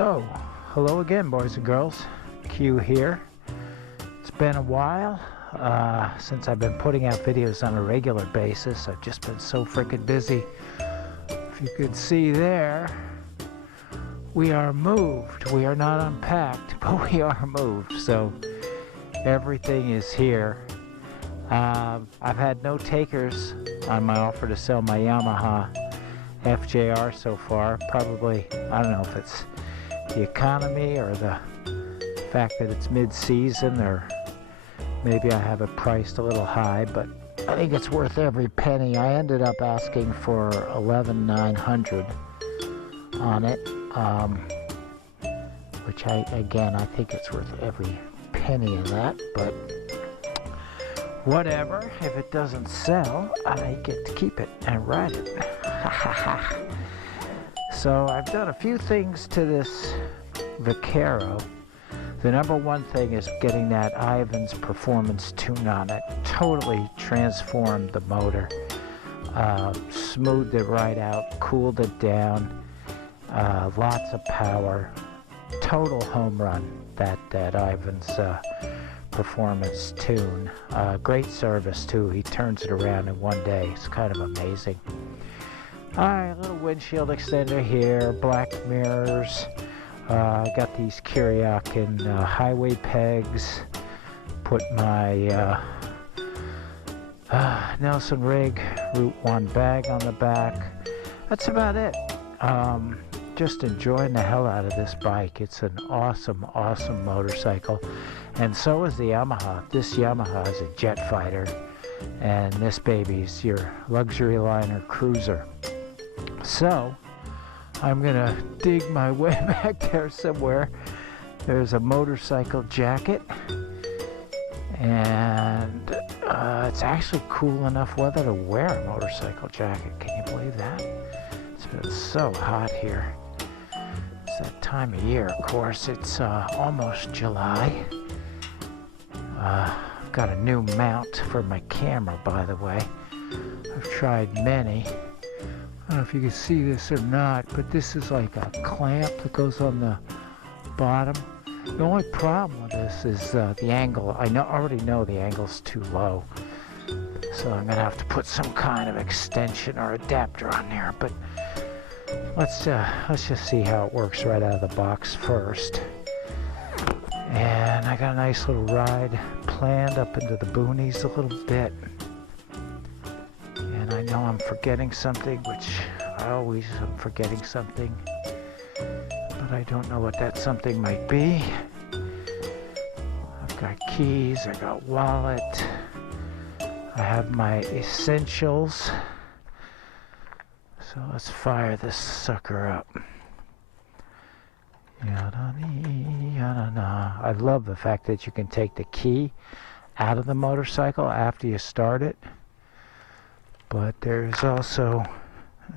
So, hello again, boys and girls. Q here. It's been a while since I've been putting out videos on a regular basis. I've just been so freaking busy. If you could see there, we are moved. We are not unpacked, but we are moved. So, everything is here. I've had no takers on my offer to sell my Yamaha FJR so far. Probably, I don't know if it's the economy or the fact that it's mid-season, or maybe I have it priced a little high, but I think it's worth every penny. I ended up asking for $11,900 on it, which I think it's worth every penny of that, but whatever. If it doesn't sell, I get to keep it and ride it. So I've done a few things to this Vaquero. The number one thing is getting that Ivan's performance tune on it. Totally transformed the motor. Smoothed it right out, cooled it down. Lots of power. Total home run, that Ivan's performance tune. Great service too. He turns it around in one day. It's kind of amazing. Alright, little windshield extender here, black mirrors. Got these Kawasaki highway pegs. Put my Nelson Rig Route 1 bag on the back. That's about it. Just enjoying the hell out of this bike. It's an awesome motorcycle. And so is the Yamaha. This Yamaha is a jet fighter. And this baby's your luxury liner cruiser. So, I'm gonna dig my way back there somewhere. There's a motorcycle jacket, and it's actually cool enough weather to wear a motorcycle jacket. Can you believe that? It's been so hot here. It's that time of year, of course. It's almost July. I've got a new mount for my camera, by the way. I've tried many. I don't know if you can see this or not, but this is like a clamp that goes on the bottom. The only problem with this is the angle. I already know the angle's too low, so I'm gonna have to put some kind of extension or adapter on there. But let's just see how it works right out of the box first. And I got a nice little ride planned up into the boonies a little bit. And I know I'm forgetting something, which I always am forgetting something, but I don't know what that something might be. I've got keys, I got wallet, I have my essentials. So let's fire this sucker up. I love the fact that you can take the key out of the motorcycle after you start it. But there's also,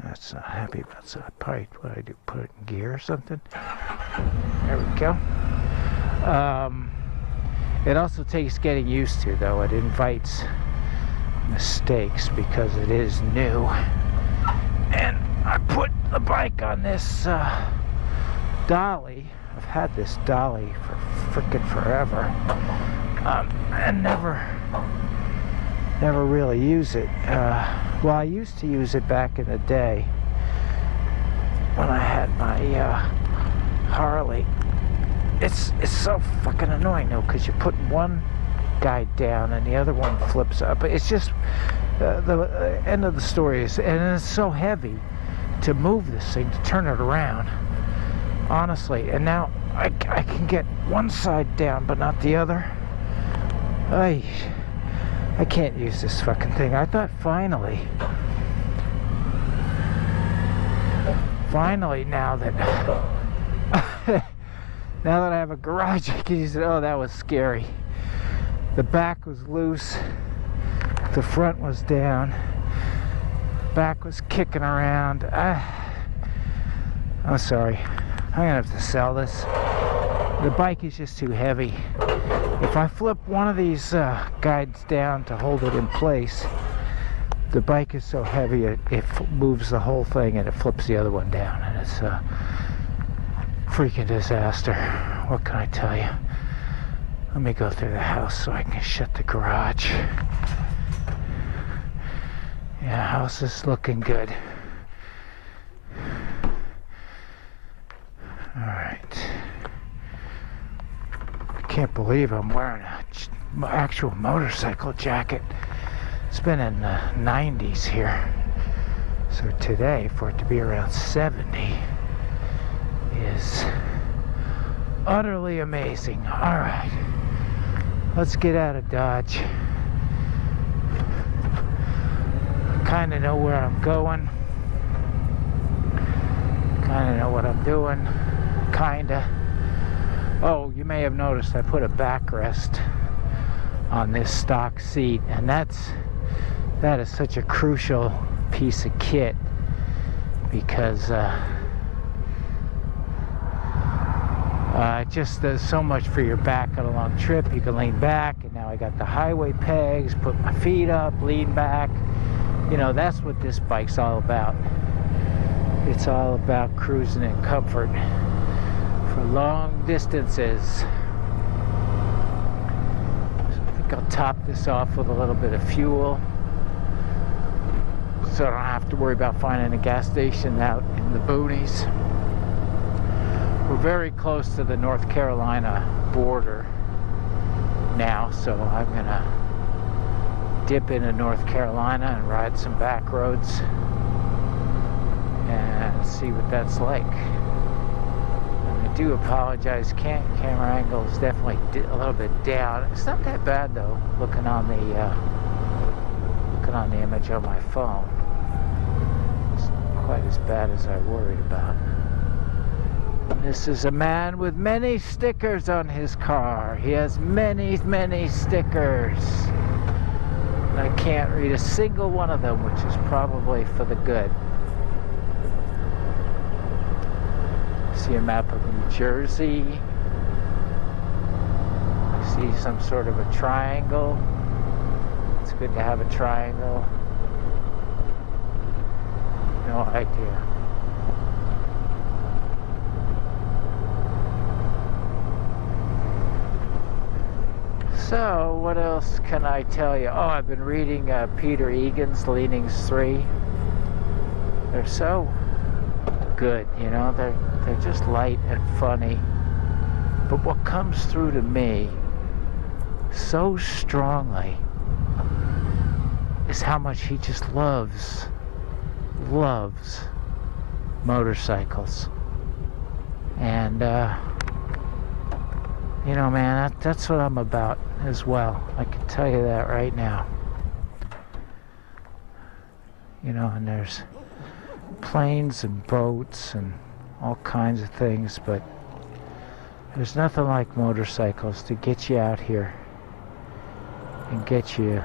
that's not happy about that pipe. What do I do? Put it in gear or something? There we go. It also takes getting used to, though. It invites mistakes because it is new. And I put the bike on this dolly. I've had this dolly for frickin' forever. And never really use it. Well, I used to use it back in the day when I had my Harley. It's so fucking annoying though, because you put one guide down and the other one flips up. It's just the end of the story is, and it's so heavy to move this thing, to turn it around, honestly. And now I can get one side down but not the other. I can't use this fucking thing. I thought finally now that now that I have a garage, I can use it. Oh, that was scary. The back was loose, the front was down, back was kicking around. I'm sorry, I'm gonna have to sell this. The bike is just too heavy. If I flip one of these guides down to hold it in place, the bike is so heavy it moves the whole thing and it flips the other one down, and it's freaking disaster. What can I tell you? Let me go through the house so I can shut the garage. Yeah, house is looking good. Alright. I can't believe I'm wearing an actual motorcycle jacket. It's been in the 90s here. So today, for it to be around 70 is utterly amazing. Alright. Let's get out of Dodge. Kinda know where I'm going. Kinda know what I'm doing. Kinda. Oh, you may have noticed I put a backrest on this stock seat, and that is such a crucial piece of kit because it just does so much for your back on a long trip. You can lean back, and now I got the highway pegs, put my feet up, lean back. You know, that's what this bike's all about. It's all about cruising in comfort for long distances. So I think I'll top this off with a little bit of fuel so I don't have to worry about finding a gas station out in the boonies. We're very close to the North Carolina border now, so I'm gonna dip into North Carolina and ride some back roads and see what that's like. And I do apologize, camera angle is definitely a little bit down. It's not that bad though, looking on the image on my phone. It's not quite as bad as I worried about. This is a man with many stickers on his car. He has many, many stickers. And I can't read a single one of them, which is probably for the good. See a map of New Jersey. I see some sort of a triangle. It's good to have a triangle. No idea. So, what else can I tell you? Oh, I've been reading Peter Egan's Leanings 3. They're so good, you know, they're just light and funny. But what comes through to me so strongly is how much he just loves motorcycles. And you know, man, that's what I'm about as well. I can tell you that right now. You know, and there's planes and boats and all kinds of things, but there's nothing like motorcycles to get you out here and get you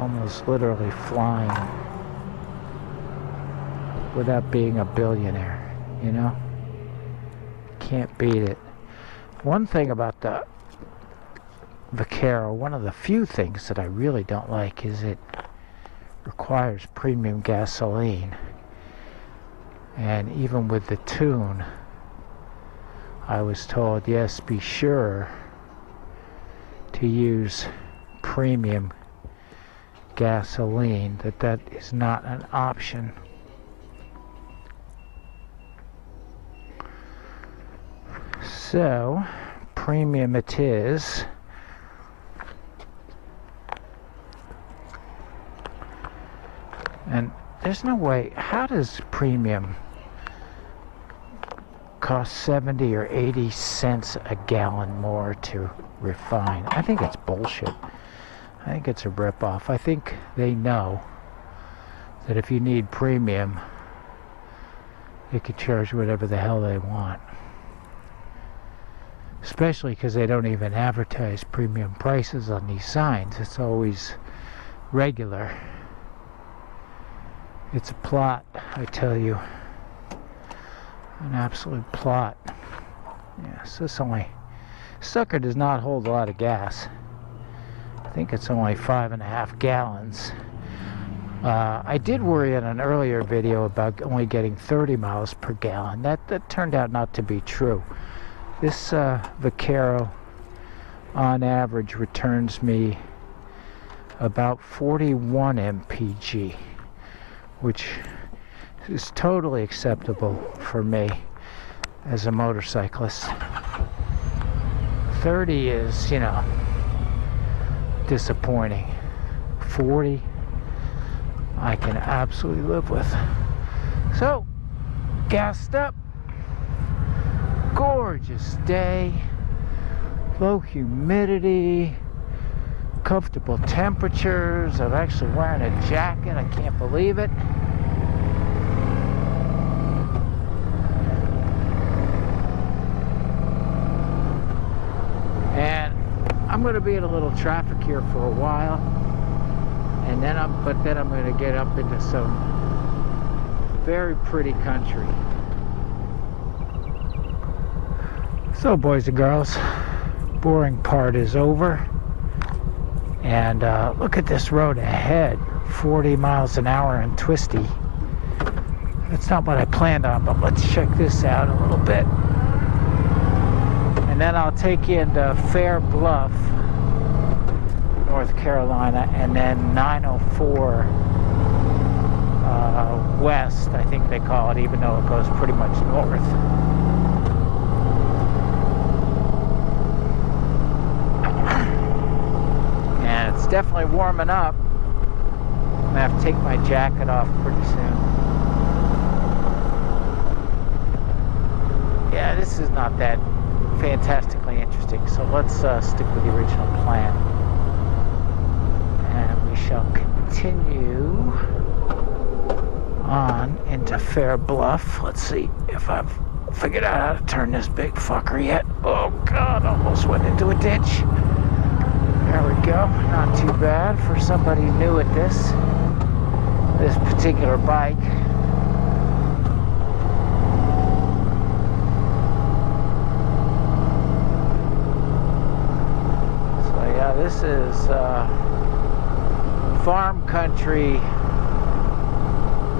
almost literally flying without being a billionaire, you know? Can't beat it. One thing about the Vaquero, one of the few things that I really don't like is it requires premium gasoline. And even with the tune, I was told, yes, be sure to use premium gasoline, that is not an option. So, premium it is. And there's no way, how does premium cost 70 or 80 cents a gallon more to refine? I think it's bullshit. I think it's a ripoff. I think they know that if you need premium, they could charge whatever the hell they want. Especially because they don't even advertise premium prices on these signs. It's always regular. It's a plot, I tell you. An absolute plot. Yes, this sucker does not hold a lot of gas. I think it's only 5.5 gallons. I did worry in an earlier video about only getting 30 miles per gallon. That turned out not to be true. This Vaquero on average returns me about 41 mpg, which is totally acceptable for me as a motorcyclist. 30 is, disappointing. 40 I can absolutely live with. So, gassed up, gorgeous day, low humidity, comfortable temperatures. I'm actually wearing a jacket, I can't believe it. And I'm going to be in a little traffic here for a while, and then I'm going to get up into some very pretty country. So, boys and girls, boring part is over, and look at this road ahead, 40 miles an hour and twisty. That's not what I planned on, but let's check this out a little bit. And then I'll take you into Fair Bluff, North Carolina, and then 904 West, I think they call it, even though it goes pretty much north. And it's definitely warming up. I'm gonna have to take my jacket off pretty soon. Yeah, this is not that fantastically interesting, so let's stick with the original plan, and we shall continue on into Fair Bluff. Let's see if I've figured out how to turn this big fucker yet. Oh god, almost went into a ditch. There we go. Not too bad for somebody new at this particular bike. This is farm country,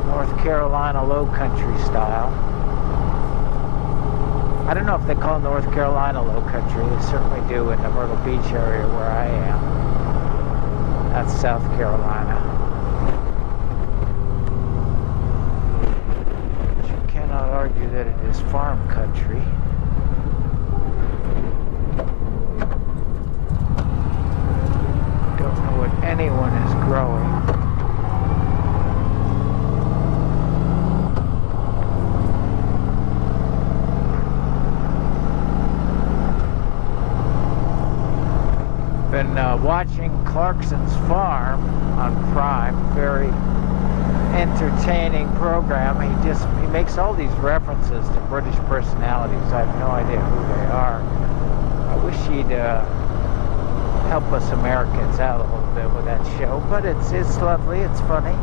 North Carolina low country style. I don't know if they call North Carolina low country. They certainly do in the Myrtle Beach area where I am. That's South Carolina. But you cannot argue that it is farm country. Anyone is growing. Been watching Clarkson's Farm on Prime. Very entertaining program. He makes all these references to British personalities. I have no idea who they are. I wish he'd help us Americans out a little bit with that show, but it's lovely, it's funny.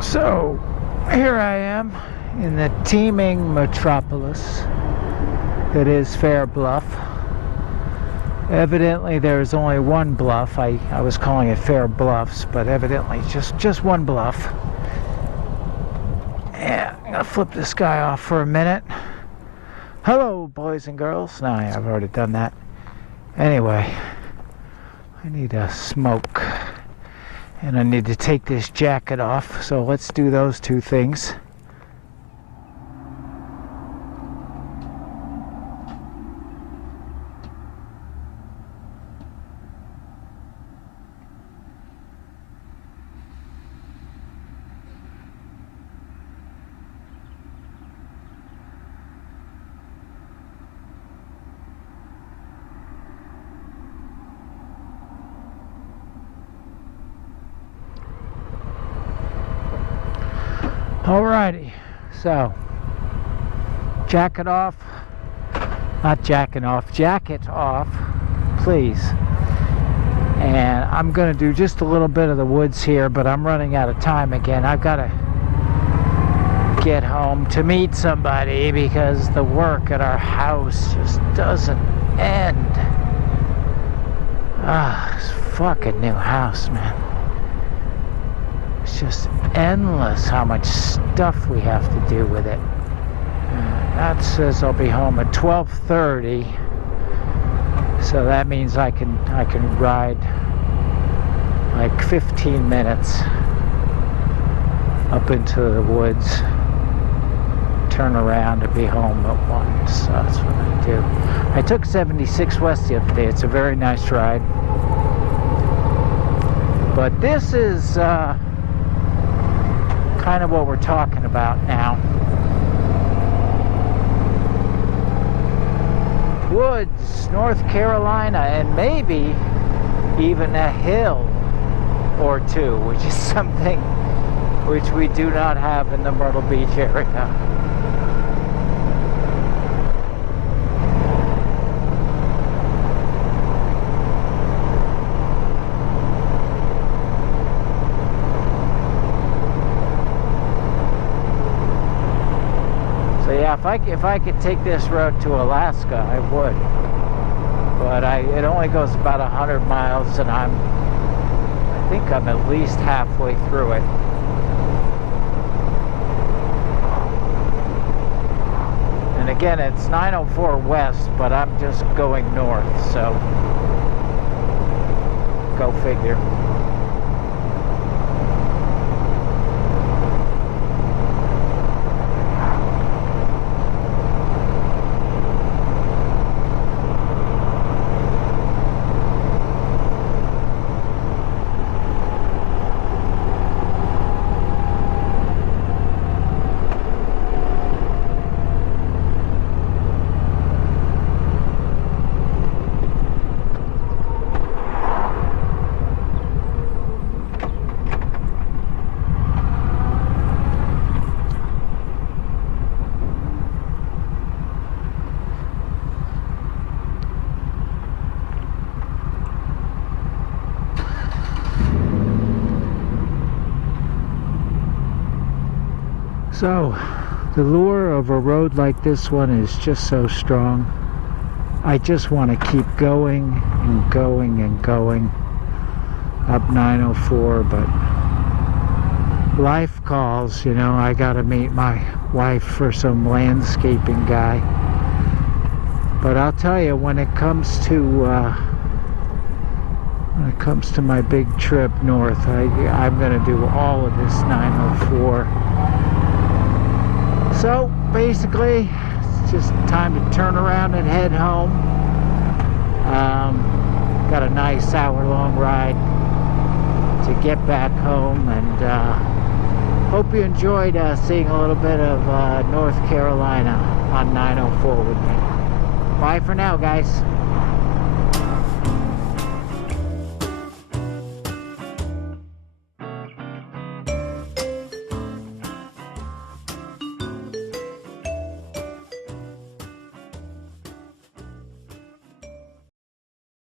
So, here I am in the teeming metropolis that is Fair Bluff. Evidently there's only one bluff. I was calling it Fair Bluffs, but evidently just one bluff. Yeah, I'm gonna flip this guy off for a minute. Hello, boys and girls. No, I've already done that. Anyway, I need a smoke, and I need to take this jacket off, so let's do those two things. Alrighty, so jacket off, jacket off, please. And I'm gonna do just a little bit of the woods here, but I'm running out of time again. I've got to get home to meet somebody because the work at our house just doesn't end. This fucking new house, man. It's just endless how much stuff we have to do with it. That says I'll be home at 12:30, so that means I can ride like 15 minutes up into the woods, turn around and be home at 1. So that's what I do. I took 76 West the other day. It's a very nice ride, but this is kind of what we're talking about now. Woods, North Carolina, and maybe even a hill or two, which is something which we do not have in the Myrtle Beach area. So yeah, if I could take this road to Alaska, I would. But it only goes about 100 miles, and I think I'm at least halfway through it. And again, it's 904 west, but I'm just going north, so go figure. So, the lure of a road like this one is just so strong. I just want to keep going and going and going up 904, but life calls, you know. I gotta meet my wife for some landscaping guy. But I'll tell you, when it comes to my big trip north, I'm gonna do all of this 904. So basically, it's just time to turn around and head home. Got a nice hour-long ride to get back home, and hope you enjoyed seeing a little bit of North Carolina on 904 with me. Bye for now, guys.